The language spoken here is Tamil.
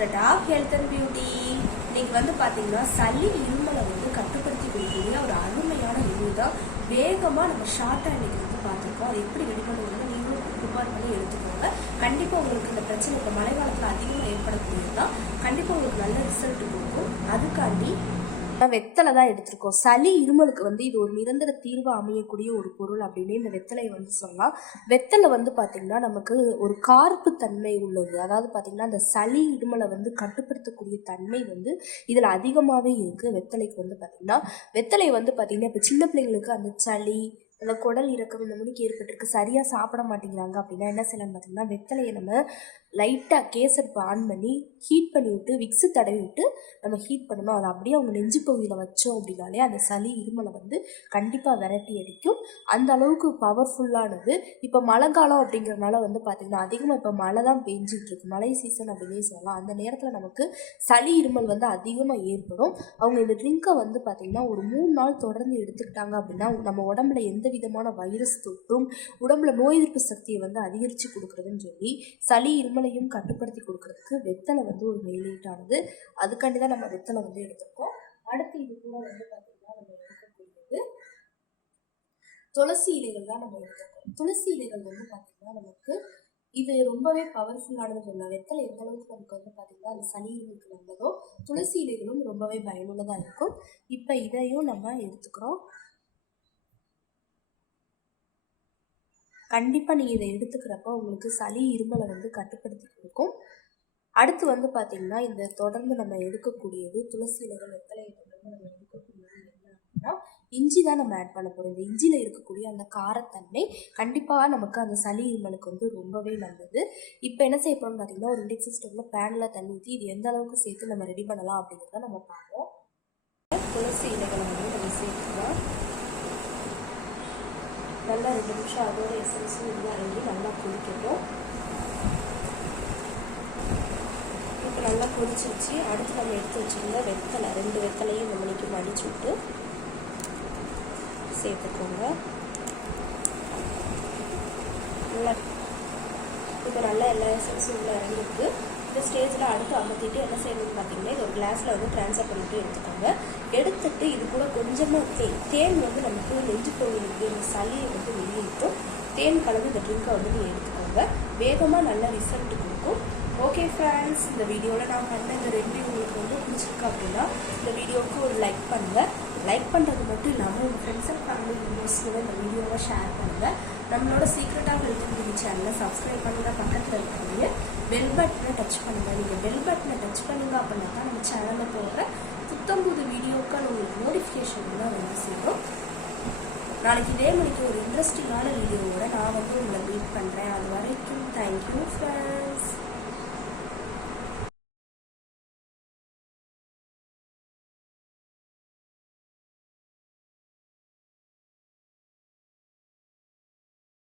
Secret of health and beauty. இன்னைக்கு வந்து பார்த்தீங்கன்னா சளி இருமலை வந்து கட்டுப்படுத்தி கொடுக்கக்கூடிய ஒரு அருமையான இது தான். வேகமாக நம்ம ஷார்ட்டாக இன்னைக்கு வந்து பார்த்துருக்கோம். அது எப்படி ரெடி பண்ணுறது நீங்களும் ப்ரிப்பேர் பண்ணி எடுத்துக்கோங்க. கண்டிப்பாக உங்களுக்கு இந்த பிரச்சனை இப்போ மழை காலத்தில் அதிகமாக ஏற்படக்கூடியது தான். கண்டிப்பாக உங்களுக்கு நல்ல ரிசல்ட் கொடுக்கும். அதுக்காண்டி வெத்தலை தான் எடுத்திருக்கோம். சளி இருமலுக்கு வந்து இது ஒரு நிரந்தர தீர்வு அமையக்கூடிய ஒரு பொருள் அப்படின்னு இந்த வெத்தலையை வந்து சொல்லலாம். வெத்தலை வந்து பார்த்திங்கன்னா நமக்கு ஒரு கார்ப்பு தன்மை உள்ளது. அதாவது பார்த்திங்கன்னா அந்த சளி இருமலை வந்து கட்டுப்படுத்தக்கூடிய தன்மை வந்து இதில் அதிகமாகவே இருக்குது. வெத்தலைக்கு வந்து பார்த்திங்கன்னா வெத்தலை வந்து பார்த்திங்கன்னா இப்போ சின்ன பிள்ளைங்களுக்கு அந்த சளி அந்த குடல் இறக்கம் இந்த மணிக்கு ஏற்பட்டிருக்கு, சரியாக சாப்பிட மாட்டேங்கிறாங்க அப்படின்னா என்ன செய்யலாம்னு பார்த்திங்கன்னா வெத்தலையை நம்ம லைட்டாக கேசடுப்பு ஆன் பண்ணி ஹீட் பண்ணி விட்டு விக்ஸு தடவி விட்டு நம்ம ஹீட் பண்ணணும். அதை அப்படியே அவங்க நெஞ்சு பகுதியில் வச்சோம் அப்படின்னாலே அந்த சளி இருமலை வந்து கண்டிப்பாக விரட்டி அடிக்கும். அந்த அளவுக்கு பவர்ஃபுல்லானது. இப்போ மழை காலம் அப்படிங்கிறதுனால வந்து பார்த்திங்கன்னா அதிகமாக இப்போ மழை தான் பெஞ்சிட்டு இருக்கு, மழை சீசன் அப்படின்னே சொல்லலாம். அந்த நேரத்தில் நமக்கு சளி இருமல் வந்து அதிகமாக ஏற்படும். அவங்க இந்த ட்ரிங்கை வந்து பார்த்திங்கன்னா ஒரு 3 நாள் தொடர்ந்து எடுத்துக்கிட்டாங்க அப்படின்னா நம்ம உடம்புல எந்த விதமான வைரஸ் தொற்றும் உடம்புல நோய் எதிர்ப்பு சக்தியை வந்து அதிகரித்து கொடுக்குறதுன்னு சொல்லி சளி இருமலையும் கட்டுப்படுத்தி கொடுக்கறதுக்கு வெத்தலை வந்து ஒரு ஹைலைட்டானது. அதுக்காண்டி தான் நம்ம வெத்தலை வந்து எடுத்துருக்கோம். அடுத்து இது கூட வந்து பார்த்திங்கன்னா நம்ம எடுக்கக்கூடியது துளசி இலைகள் தான் நம்ம எடுத்துருக்கோம். துளசி இலைகள் வந்து பார்த்திங்கன்னா நமக்கு இது ரொம்பவே பவர்ஃபுல்லானது சொல்லலாம். வெத்தலை எந்த அளவுக்கு நமக்கு வந்து பார்த்திங்கன்னா அந்த சளி இருமலுக்கு நல்லதோ துளசி இலைகளும் ரொம்பவே பயனுள்ளதாக இருக்கும். இப்போ இதையும் நம்ம எடுத்துக்கிறோம். கண்டிப்பாக நீங்கள் இதை எடுத்துக்கிறப்ப உங்களுக்கு சளி இருமலை வந்து கட்டுப்படுத்தி கொடுக்கும். அடுத்து வந்து பார்த்திங்கன்னா இந்த தொடர்ந்து நம்ம எடுக்கக்கூடியது துளசி இலைகள் வெத்தலை தொடர்ந்து நம்ம எடுக்கக்கூடியது என்ன அப்படின்னா இஞ்சி தான் நம்ம ஆட் பண்ண போகிறோம். இந்த இஞ்சியில் இருக்கக்கூடிய அந்த காரத்தன்மை கண்டிப்பாக நமக்கு அந்த சளி இருமலுக்கு வந்து ரொம்பவே நல்லது. இப்போ என்ன செய்ய போகிறோம்னு பார்த்திங்கன்னா ஒரு இண்டக்ஷன் ஸ்டவ்வில் பேனில் தண்ணி ஊற்றி இது எந்த அளவுக்கு சேர்த்து நம்ம ரெடி பண்ணலாம் அப்படிங்கிறத நம்ம பார்ப்போம். துளசி இலைகளை வந்து நம்ம சேர்த்துக்கலாம். நல்லா 2 நிமிஷம் அதோட எசன்ஸும் வந்து அரைஞ்சி நல்லா கொதிக்கட்டும். இப்போ நல்லா கொதிச்சிருச்சு. அடுத்து நம்ம எடுத்து வச்சுருந்த வெத்தலை 2 வெத்தலையும் நம்மளுக்கு மடிச்சு விட்டு சேர்த்துக்கோங்க. நல்லா இப்போ நல்லா எல்லா எசன்ஸும் உள்ள இறங்கிருக்கு. இந்த ஸ்டேஜில் அடுத்து அமர்த்திட்டு என்ன செய்யணும்னு பார்த்தீங்கன்னா இது ஒரு கிளாஸில் வந்து ட்ரான்ஸ்ஃபர் பண்ணிட்டு எடுத்துக்கோங்க. எடுத்துட்டு இது கூட கொஞ்சமாக தேன் வந்து நமக்கு நெஞ்சு பகுதிக்கு இந்த சளியை வந்து வெளியேற்றும். தேன் கலந்து இந்த ட்ரிங்கை வந்து நீங்கள் எடுத்துக்கோங்க. வேகமாக நல்ல ரிசல்ட் கொடுக்கும். ஓகே ஃப்ரெண்ட்ஸ், இந்த வீடியோவில் நான் பண்ண இந்த ரெவ்யூ உங்களுக்கு வந்து பிடிச்சிருக்கு அப்படின்னா இந்த வீடியோவுக்கு ஒரு லைக் பண்ணுங்கள். லைக் பண்ணுறது மட்டும் இல்லாமல் உங்கள் ஃப்ரெண்ட்ஸ் அண்ட் ஃபேமிலி மெம்பர்ஸ்க்கு இந்த வீடியோவை ஷேர் பண்ணுங்கள். நம்மளோட secret of health and beauty சேனலை சப்ஸ்கிரைப் பண்ணுங்கள். பக்கத்தில் இருக்கக்கூடிய பெல் பட்டனை டச் பண்ணுங்கள். நீங்கள் பெல் பட்டனை டச் பண்ணுங்க அப்படின்னா தான் நம்ம சேனலில் போடுற புத்தம்புது வீடியோக்கள் உங்களுக்கு நோட்டிஃபிகேஷன் தான் வந்து சேரும். நாளைக்கு இதே மணிக்கு ஒரு இன்ட்ரெஸ்டிங்கான வீடியோவோட நான் வந்து உங்களை மீட் பண்ணுறேன். அது வரைக்கும் தேங்க்யூ ஃப்ரெண்ட்ஸ்.